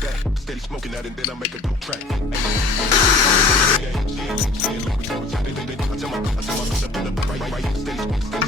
back. Steady smoking that and then I make a dope track. I tell my up in the right, steady